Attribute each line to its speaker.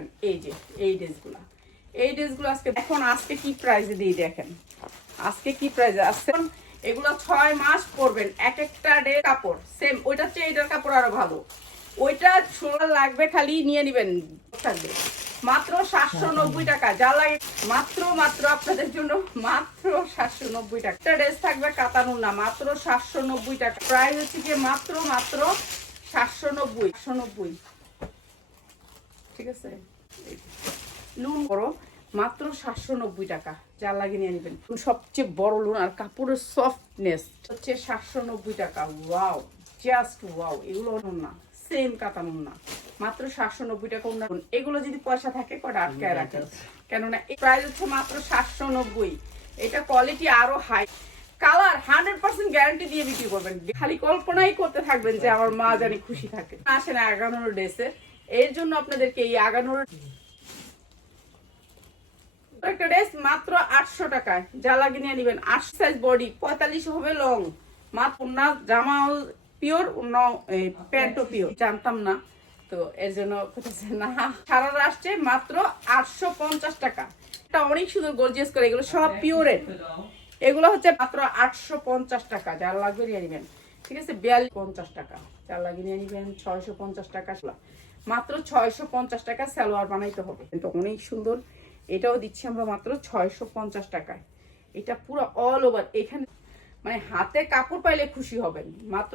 Speaker 1: পাচ্ছেন এই যে, এই ড্রেসগুলো। এই ড্রেসগুলো আজকে এখন আজকে কি প্রাইসে দিয়ে দেখেন? আজকে কি প্রাইসে আসছে এগুলো ছয় মাস পরবেন, এক একটা ডে কাপড় সেম ওইটার চেয়ে এটার কাপড় আরও ভালো। ওইটা সোনা লাগবে খালি নিয়ে নেবেন, থাকবে। মাত্র সাতশো নব্বই টাকা, যা লাগে, মাত্র মাত্র আপনাদের জন্য, মাত্র সাতশো নব্বই টাকা। একটা ড্রেস থাকবে কাতানুর না, মাত্র সাতশো নব্বই টাকা। প্রাইস হচ্ছে গিয়ে মাত্র মাত্র সাতশো নব্বই সাতশো নব্বই। ঠিক আছে? লুন বড় মাত্র সাতশো নব্বই টাকা যা লাগে নিয়ে নেবেন। সবচেয়ে বড় লুন আর কাপড়ের সফটনেস হচ্ছে সাতশো নব্বই টাকা। ওয়াও জাস্ট ওয়াও এগুলো না সেম কাতানুন না। মাত্র সাতশো নব্বই টাকা অন্য এগুলো যদি পয়সা থাকে কটা আটকায় রাখেন কেননা এই প্রাইস হচ্ছে মাত্র সাতশো নব্বই। এটা কোয়ালিটি আরও high colour hundred percent guarantee দিয়ে বিক্রি করবেন। খালি কল্পনাই করতে থাকবেন যে আমার মা জানি খুশি থাকে। আসে না আগানোর ড্রেসে। এর জন্য আপনাদেরকে এই আগানোর মাত্র আটশো টাকায়। যা নেবেন। সাইজ বডি পঁয়তাল্লিশ হবে লং মাত্র না জামা পিওর প্যান্টও পিওর জানতাম না। তো এর জন্য না। সারা আসছে মাত্র আটশো পঞ্চাশ টাকা। এটা অনেক সুন্দর গর্জিয়াস করে। এগুলো সব পিওরের এগুলো হচ্ছে মাত্র আটশো পঞ্চাশ টাকা। যার লাগবে নিয়ে নেবেন। ঠিক আছে? বিয়াল্লিশ পঞ্চাশ টাকা। চার লাগিয়ে নিয়ে ছয়শো পঞ্চাশ টাকা মাত্র ছয়শো পঞ্চাশ টাকা সালোয়ার বানাইতে হবে। কিন্তু অনেক সুন্দর। এটাও দিচ্ছি আমরা মাত্র ছয়শো পঞ্চাশ টাকায়। এটা পুরো অল ওভার এখানে মানে হাতে কাপড় পাইলে খুশি হবেন। মাত্র